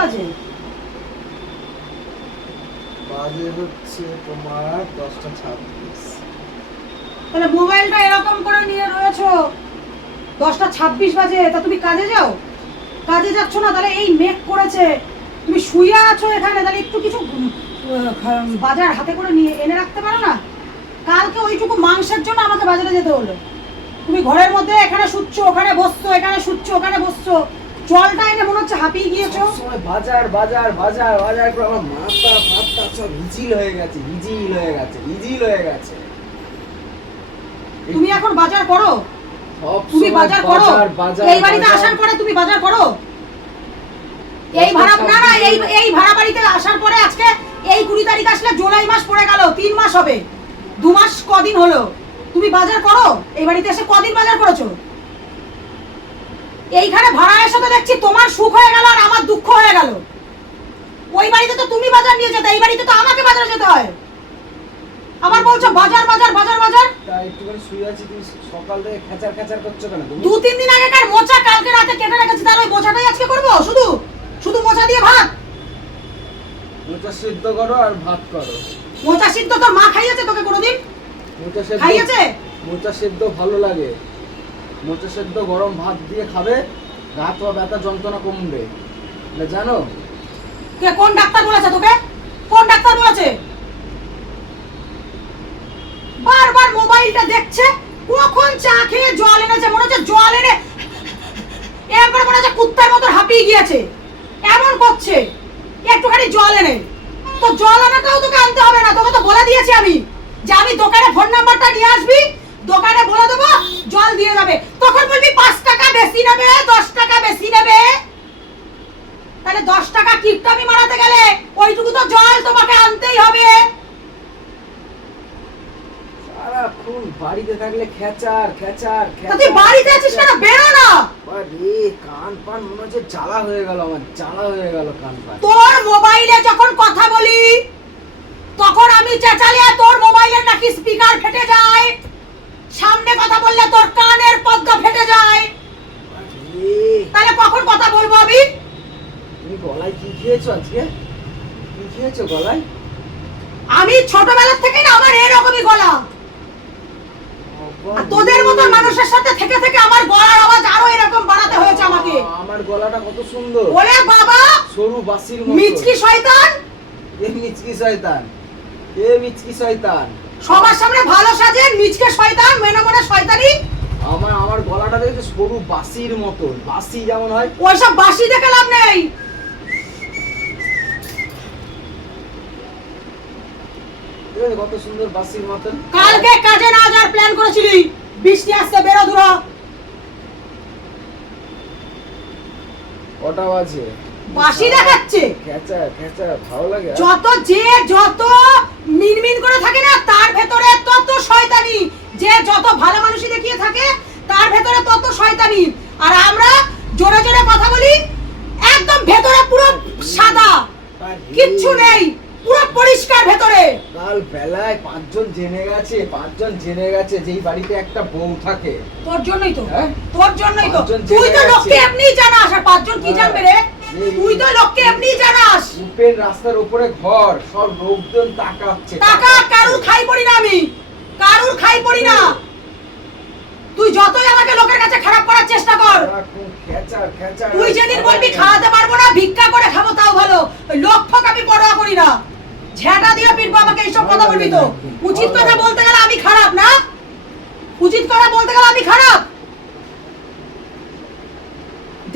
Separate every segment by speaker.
Speaker 1: বাজে?
Speaker 2: বাজে হচ্ছে তোমার দশটা ছাব্বিশ।
Speaker 1: তাহলে মোবাইলটা এরকম করে নিয়ে রয়েছো দশটা ছাব্বিশ বাজে তা তুমি কাজে যাও? কাজে যাচ্ছ না তাহলে এই মেঘ করেছে। তুমি শুয়ে আছো এখানে তাহলে একটু কিছু বাজার হাতে করে নিয়ে এনে রাখতে পারো না? কালকে ওইটুকু মাংসের জন্য আমাকে বাজারে যেতে হলো। তুমি ঘরের মধ্যে এখানে শুচ্ছো ওখানে বসছো এখানে শুচ্ছো ওখানে বসছো। জলটা এনে মনে হচ্ছে হাঁপিয়ে গিয়েছো?
Speaker 2: বাজার বাজার বাজার বাজার করে আমার মাথা ফাতা সব হয়ে গেছে হয়ে গেছে হয়ে গেছে।
Speaker 1: তুমি এখন বাজার করো? তুমি বাজার করো? এই বাড়িতে আসার পরে তুমি বাজার করো? এই ভাড়া না না এই এই ভাড়া বাড়িতে আসার পরে আজকে এই কুড়ি তারিখ আসলে জুলাই মাস পড়ে গেল তিন মাস হবে। দু মাস কদিন হলো। তুমি বাজার করো? এই বাড়িতে এসে কদিন বাজার করেছ? এইখানে ভাড়া এসে তো দেখছি তোমার সুখ হয়ে গেল আর আমার দুঃখ হয়ে গেল। ওই বাড়িতে তো তুমি বাজার নিয়ে যেতে এই বাড়িতে তো আমাকে বাজারে যেতে হয়। আমার বলছো বাজার বাজার বাজার বাজার।
Speaker 2: একটুখানি শুয়ে আছি তুমি সকাল থেকে খেচার খেচার করছ কেন?
Speaker 1: দু তিন দিন আগেকার মোচা কালকে রাতে কেটে রেখেছি তাহলে ওই মোচাটাই আজকে করব? শুধু শুধু মোচা দিয়ে ভাত?
Speaker 2: মোচা সিদ্ধ করো আর ভাত করো।
Speaker 1: মোচা সিদ্ধ তোর মা খাইয়েছে তোকে কোনোদিন?
Speaker 2: মোচা সেদ্ধ
Speaker 1: খাইয়েছে?
Speaker 2: মোচা সিদ্ধ ভালো লাগে। মোচা সেদ্ধ, গরম ভাত দিয়ে খাবে, গা তো ব্যথা, যন্ত্রণা কমবে। জানো?
Speaker 1: কে, কোন ডাক্তার বলেছে তোকে? কোন ডাক্তার বলেছে? বারবার মোবাইলটা দেখছে, কখন চা খেয়ে জল এনেছে, মনে হচ্ছে জল এনে এরকম করে মনে হচ্ছে কুত্তার মতো হাঁপিয়ে গিয়েছে। এমন করছে, একটুখানি জল এনে। তো জল আনাটাও তোকে আনতে হবে না, তোকে তো বলে দিয়েছি আমি যে আমি দোকানে ফোন নাম্বারটা নিয়ে আসবি দোকানে বলে দেবো জল দিয়ে যাবে। তখন বলবি পাঁচ টাকা বেশি নেবে দশ টাকা বেশি নেবে। তাহলে দশ টাকা কিপটামি মারাতে গেলে ওইটুকু তো জল তোমাকে আনতেই হবে।
Speaker 2: সারাক্ষণ বাড়িতে থাকলে খেচার খেচার
Speaker 1: তুই বাড়িতে আছিস কেন? বেরো না।
Speaker 2: আরে কান পান মনে হচ্ছে জ্বালা হয়ে গেল আমার জ্বালা হয়ে গেল কান পান।
Speaker 1: তোর মোবাইলে যখন কথা বলি তখন আমি চেঁচালে তোর মোবাইলের নাকি স্পিকার ফেটে যায়। সামনে কথা বললে তোর কানের পদ্মা ফেটে যায়। তাহলে কখন কথা বলব আমি?
Speaker 2: তুমি গলায় কি খেয়েছো আজকে? কি খেয়েছো গলায়?
Speaker 1: আমি ছোটবেলা থেকে না আমার এরকমই গলা। তোদের মতন মানুষের সাথে থেকে থেকে আমার গলার আওয়াজ আরও এরকম বাড়াতে হয়েছে আমাকে।
Speaker 2: আমার গলাটা কত সুন্দর।
Speaker 1: ওরে বাবা
Speaker 2: সরু বাসির মতো।
Speaker 1: মিচকি শয়তান?
Speaker 2: এ মিচকি শয়তান। এ মিচকি শয়তান।
Speaker 1: সবার সামনে ভালো সাজে মিচকে শয়তান মনে মনে শয়তানি।
Speaker 2: আমার আমার গলাটা দেখেছ সরু বাসির মতো বাসি যেমন হয়।
Speaker 1: ওইসব বাসি দেখে লাভ নেই।
Speaker 2: কত সুন্দর বাসির মতন।
Speaker 1: কালকে কাজে না যাওয়ার প্ল্যান করেছিলি। বৃষ্টি আসতে বেরো দূর।
Speaker 2: কটা বাজে?
Speaker 1: বাসি দেখাচ্ছে।
Speaker 2: খেচা খেচা ভালো লাগে।
Speaker 1: যত যে যত মিনমিন করে থাকে না শয়তানি। যে যত ভালো মানুষই দেখিয়ে থাকে তার ভেতরে তত শয়তানি। আর আমরা জোরে জোরে কথা বলি একদম ভেতরে পুরো সাদা। কিচ্ছু নেই পুরো পরিষ্কার ভেতরে।
Speaker 2: কাল বেলায় পাঁচজন জেনে গেছে পাঁচজন জেনে গেছে যে এই বাড়িতে একটা বউ থাকে।
Speaker 1: তোর জন্যই তো।
Speaker 2: হ্যাঁ?
Speaker 1: তোর জন্যই তো। তুই তো লোককে এমনিই জানাস আর পাঁচজন কি
Speaker 2: হ্যাঁ।
Speaker 1: জানবে রে? তুই তো লোককে এমনিই জানাস।
Speaker 2: উপেন রাস্তার উপরে ঘর সব লোকজন তাকাচ্ছে
Speaker 1: টাকা কারুর খাই পড়ি না আমি। কারুর খাই পড়ি না। তুই যতই আমাকে লোকের কাছে খারাপ করার চেষ্টা কর। তুই যেদিন বলবি খাওয়াতে পারব না, ভিক্ষা করে খাব তাও ভালো। লোক ঠক আমি পরোয়া করি না। ঝেঁটা দিয়ে পিটবো আমাকে, এইসব কথা বলবি তো? উচিত কথা বলতে গেলে আমি খারাপ না? উচিত কথা বলতে গেলে আমি খারাপ?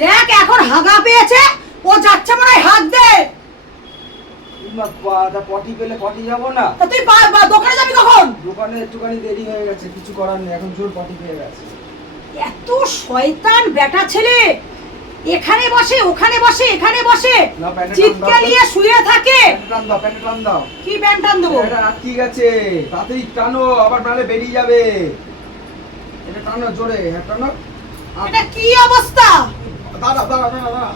Speaker 1: দেখ, এখন হাগা পেয়েছে, ও যাচ্ছে মনে হয় হাত দে।
Speaker 2: পটি পেলে পটি যাব না।
Speaker 1: তুই বা- বা- দোকানে যাবি কখন?
Speaker 2: দোকানে একটুখানি দেরি হয়ে গেছে কিছু করার নেই এখন জোর পটি পেয়ে গেছে।
Speaker 1: এত শয়তান বেটা ছেলে! এখানে বসে ওখানে বসে এখানে বসে!
Speaker 2: না, প্যান্টে
Speaker 1: চিৎকে
Speaker 2: টান দাও। তো।
Speaker 1: নিয়ে শুয়ে থাকে!
Speaker 2: টান দাও প্যান্টে টান দাও।
Speaker 1: কি প্যান্ট টান দেবো?
Speaker 2: এটা আটকে গেছে। তাড়াতাড়ি টানো আবার বেরিয়ে যাবে। এটা টানো জোরে হ্যাঁ টানো।
Speaker 1: এটা কি অবস্থা?
Speaker 2: দাঁড়া দাঁড়া দাঁড়া দাঁড়া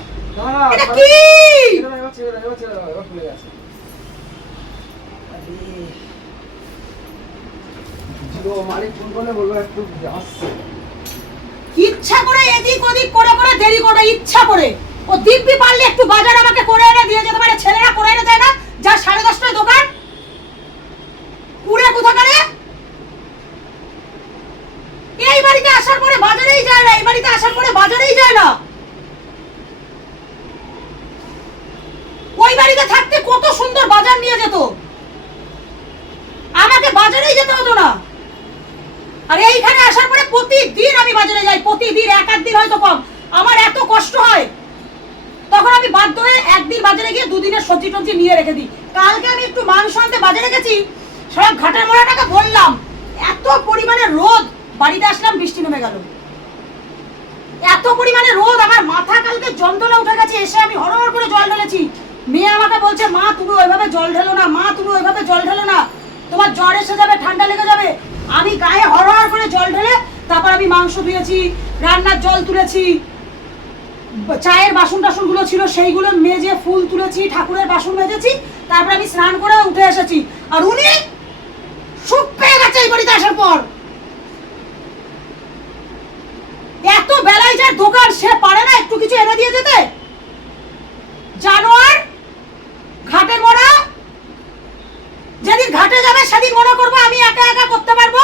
Speaker 2: ইচ্ছা
Speaker 1: করে
Speaker 2: এদিক
Speaker 1: ওদিক
Speaker 2: করে করে দেরি করে ইচ্ছা করে। ও দিব্যি পারলে একটু বাজার আমাকে করে এনে দিয়ে যেতে পারে ছেলেরা করে
Speaker 1: এনে দেয় না যা সাড়ে দশটায় দোকান। কুড়ে কোথাকারে? এই বাড়িতে আসার পরে বাজারেই যায় না এই বাড়িতে আসার পরে বাজারেই যায় না। বাড়িতে থাকতে কত সুন্দর বাজার নিয়ে যেত। আমাকে বাজারেই যেতে হতো না। আর এইখানে আসার পরে প্রতিদিন আমি বাজারে যাই, প্রতিদিন, এক দিন হয়তো কম। আমার এত কষ্ট হয়। তখন আমি বাধ্য হয়ে একদিন বাজারে গিয়ে দুদিনের সবজি টবজি নিয়ে রেখে দিই। কালকে আমি একটু মাংস আনতে বাজারে গেছি, সব ঘাটের মোড়াটাকে বললাম, এত পরিমাণে রোদ, বাড়িতে আসলাম, বৃষ্টি নেমে গেল। এত পরিমাণে রোদ, আমার মাথা কালকে যন্ত্রণা উঠে গেছে, এসে আমি হরহর করে জল ঢেলেছি। মেয়ে আমাকে বলছে, মা, তুমি ওইভাবে জল ঢেলো না, মা, তুমি ওইভাবে জল ঢেলো না। তোমার জ্বর এসে যাবে, ঠান্ডা লেগে যাবে। আমি গায়ে হরহর করে জল ঢেলে তারপর আমি মাংস ধুয়েছি, রান্নার জল তুলেছি, চায়ের বাসন টাসনগুলো ছিল সেইগুলো মেজে ফুল তুলেছি, ঠাকুরের বাসন মেজেছি, তারপর আমি স্নান করে উঠে এসেছি। আর উনি সুখ পেয়ে গেছে এই বাড়িতে আসার পর। এত বেলায় যার দোকান, সে পারে না একটু কিছু এনে দিয়ে যেতে? জানোয়ার ঘাটে মোড়া যেদিন ঘাটে মনে করব? আমি একা একা করতে পারব?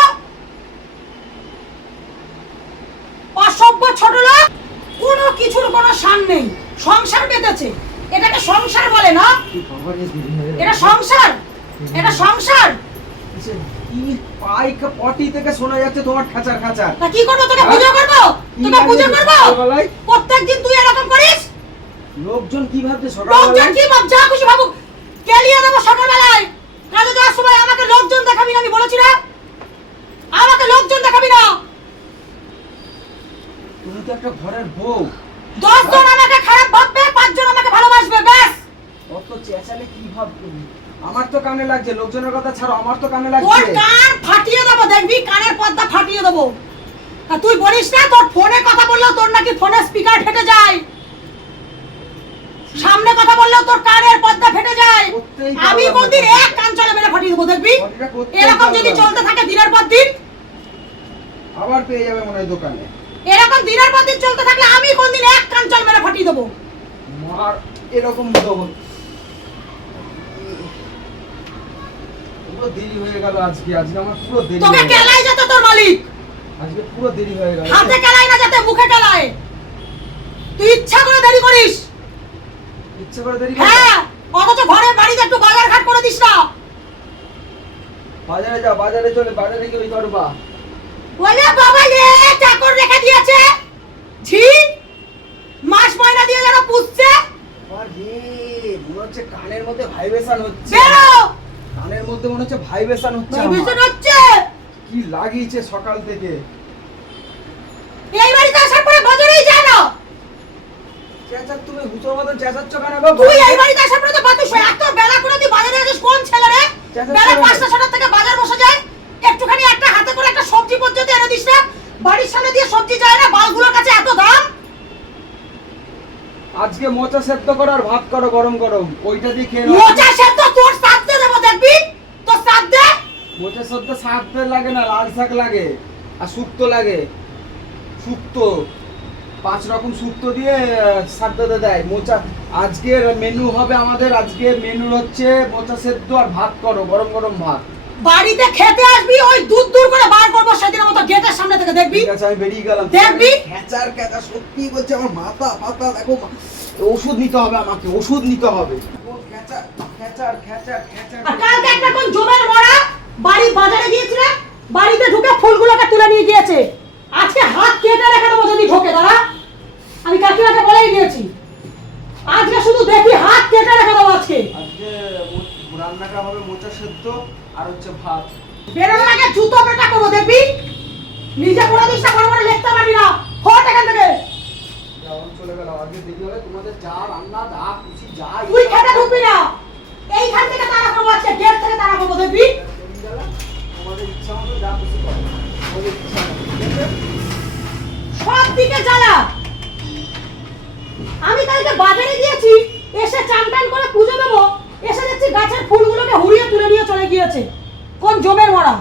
Speaker 1: অসভ্য ছোট লোক কোনো কিছুর কোনো শান নেই। সংসার বেঁধেছে। এটাকে সংসার বলে না? এটা সংসার? এটা সংসার?
Speaker 2: কি পাইক পটি থেকে শোনা যাচ্ছে তোমার খাঁচার খাঁচার?
Speaker 1: তা কি করব? তোকে পুজো করব?
Speaker 2: কি
Speaker 1: তোকে পুজো করব? প্রত্যেকদিন তুই এরকম করিস?
Speaker 2: লোকজন কি ভাবছে
Speaker 1: লোকজন
Speaker 2: সকালবেলায়
Speaker 1: কি ভাব যা খুশি ভাবুক। কেলিয়ে দেবো সকালবেলায়। কাজে যাওয়ার সময় আমাকে লোকজন দেখাবি না আমি বলেছি না? আমাকে লোকজন দেখাবি না?
Speaker 2: তুমি তো একটা ঘরের বউ।
Speaker 1: দশ জন আমাকে খারাপ ভাববে পাঁচজন আমাকে ভালোবাসবে ব্যাস।
Speaker 2: অত চেঁচালে কি ভাববে? আমার তো কানে লাগছে লোকজনের কথা ছাড়ো আমার তো কানে
Speaker 1: তোর
Speaker 2: লাগছে
Speaker 1: কান ফাটিয়ে দেবো দেখবি? কানের পর্দা ফাটিয়ে দেবো। আর তুই বলিস না তোর ফোনে কথা বললেও তোর নাকি ফোনে স্পিকার ফেটে যায়। সামনে কথা বললেও তোর কানের পর্দা ফেটে যায়। আমি কোনদিন এক কান চলে মেরে ফাটিয়ে দেবো দেখবি? এরকম যদি চলতে থাকে দিনের পর দিন
Speaker 2: আবার পেয়ে যাবে মনে হয় দোকানে।
Speaker 1: এরকম দিনের পর দিন চলতে থাকলে আমি কোনদিন এক কান চল মেরে ফাটিয়ে দেবো?
Speaker 2: মার এরকম দেবো পুরো দেরি হয়ে গেল আজকে। আজকে আমার পুরো দেরি
Speaker 1: তোকে কেলাই যেত তোর মালিক।
Speaker 2: আজকে পুরো দেরি হয়ে গেল।
Speaker 1: হাতে কেলাই না যাতে মুখে কেলায়। তুই ইচ্ছা করে দেরি করিস।
Speaker 2: ইচ্ছে করে দেরি?
Speaker 1: হ্যাঁ অথচ ঘরে বাড়িতে একটু বাজার ঘাট করে দিস না।
Speaker 2: বাজারে যাও বাজারে চলে বাজারে কি ওই করবা
Speaker 1: ওলে বাবা রে চাকর রেখে দিয়েছে ছি মাস ময়না দিয়ে যেন পুষছে।
Speaker 2: আরে মনে হচ্ছে কানের মধ্যে ভাইব্রেশন হচ্ছে।
Speaker 1: বেরো।
Speaker 2: কানের মধ্যে মনে হচ্ছে ভাইব্রেশন হচ্ছে
Speaker 1: ভাইব্রেশন হচ্ছে।
Speaker 2: কি লাগিয়েছে সকাল থেকে।
Speaker 1: এই বাড়িতে আসার পরে বাজারেই যায় না
Speaker 2: চেঁচা তুমি হুতোর মতন চেঁচাচ্ছ কেন গো?
Speaker 1: তুই এই বাড়িতে আসার পরে তো বাতুস হয়। এত বেলা করে তুই বাজারে আছিস কোন ছেলে রে? বেলা পাঁচটা ছটার থেকে বাজার বসে যায়। একটুখানি একটা হাতে করে একটা সবজি পর্যন্ত এনে দিস না বাড়ির সামনে দিয়ে সবজি যায় না? বালগুলোর কাছে এত দাম?
Speaker 2: আজকে মোচা সেদ্ধ করো আর ভাত করো গরম গরম। ওইটা দিয়ে খেয়ে
Speaker 1: মোচা সেদ্ধ তোর সাথে দেবো দেখবি? তোর সাথে
Speaker 2: মোচা সেদ্ধ শাক লাগে না লাল শাক লাগে। আর শুক্তো লাগে। শুক্তো। পাঁচ রকম শুক্তো দিয়ে সাদ্দাতে দেয়। মোচা আজকের মেনু হবে আমাদের আজকে মেনু হচ্ছে মোচা সেদ্ধ আর ভাত করো গরম গরম ভাত।
Speaker 1: বাড়িতে খেতে আসবি ওই দূর দূর করে বার করব সেদিনের মতো গেটের সামনে থেকে দেখবি?
Speaker 2: ঠিক আছে আমি বেরিয়ে গেলাম।
Speaker 1: দেখবি?
Speaker 2: খেচার খেচা সত্যি বলছে আমার মাথা পাতা দেখো ওষুধ নিতে হবে আমাকে ওষুধ নিতে হবে। খেচার খেচার খেচার।
Speaker 1: আর কালকে একটা কোন জমের মরা বাড়ি বাজারে গিয়েছিলে? বাড়িতে ঢুকে ফুলগুলোকে তুলে নিয়ে গিয়েছে। আজকে হাত কেটে রেখে দেবো যদি ঢোকে দাঁড়া আমি কাকিমাকে বলেই দিয়েছি। আজকে শুধু দেখি হাত কেটে রেখে দেবো আজকে।
Speaker 2: আজকে রান্নাটা হবে মোচা সেদ্ধ আর হচ্ছে ভাত।
Speaker 1: বেরোনোর আগে জুতো পেটা করব দেখবি? নিজে পড়ে দিস না কোনো করে লিখতে পারবি না। হট এখান থেকে।
Speaker 2: চলে গেল আজকে দেখি তোমাদের যা রান্না যা খুশি যা
Speaker 1: তুই খেতে ঢুকবি না। এইখান থেকে তারা করব আজকে গেট থেকে তারা করব দেখবি
Speaker 2: তোমাদের ইচ্ছা মতো যা খুশি করো তোমাদের ইচ্ছা মতো, ঠিক আছে?
Speaker 1: দিকে জ্বালা। আমি কালকে বাজারে গিয়েছি, এসে চান করে পুজো দেবো, এসে দেখছি গাছের ফুলগুলোকে হুড়িয়ে তুলে নিয়ে চলে গিয়েছে। কোন জমের মরা?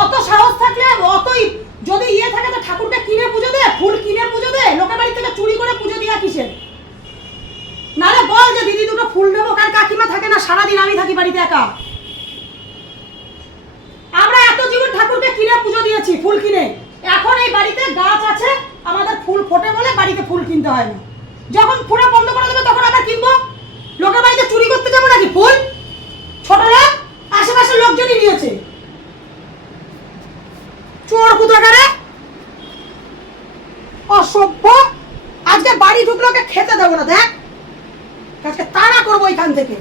Speaker 1: অত সাহস থাকলে, অতই যদি ইয়ে থাকে তো ঠাকুরকে কিনে পুজো দে, ফুল কিনে পুজো দে, লোকের বাড়ি থেকে চুরি করে পুজো দিয়া কিসের? নালে বল যে দিদি দুটো ফুল নেব, কার কাকিমা থাকে না, সারাদিন আমি থাকি বাড়িতে একা আমরা এত জীবন ঠাকুরকে কিনে পুজো দিয়েছি ফুল কিনে এখন এই বাড়িতে গাছ আছে ফুল ফোটে বলে বাড়িতে ফুল কিনতে হয় না। যখন পুরো বন্ধ করে দেবে, তখন আবার কিনবো। লোকের বাড়িতে চুরি করতে যাব নাকি? ফুল? ছোট লোক? আশেপাশের লোকজনই নিয়েছে। চোর কোথাকারে? অসভ্য। আজকে বাড়ি ঢুকলোকে খেতে দেবো না, দেখ। আজকে তাড়া করব এখান থেকে।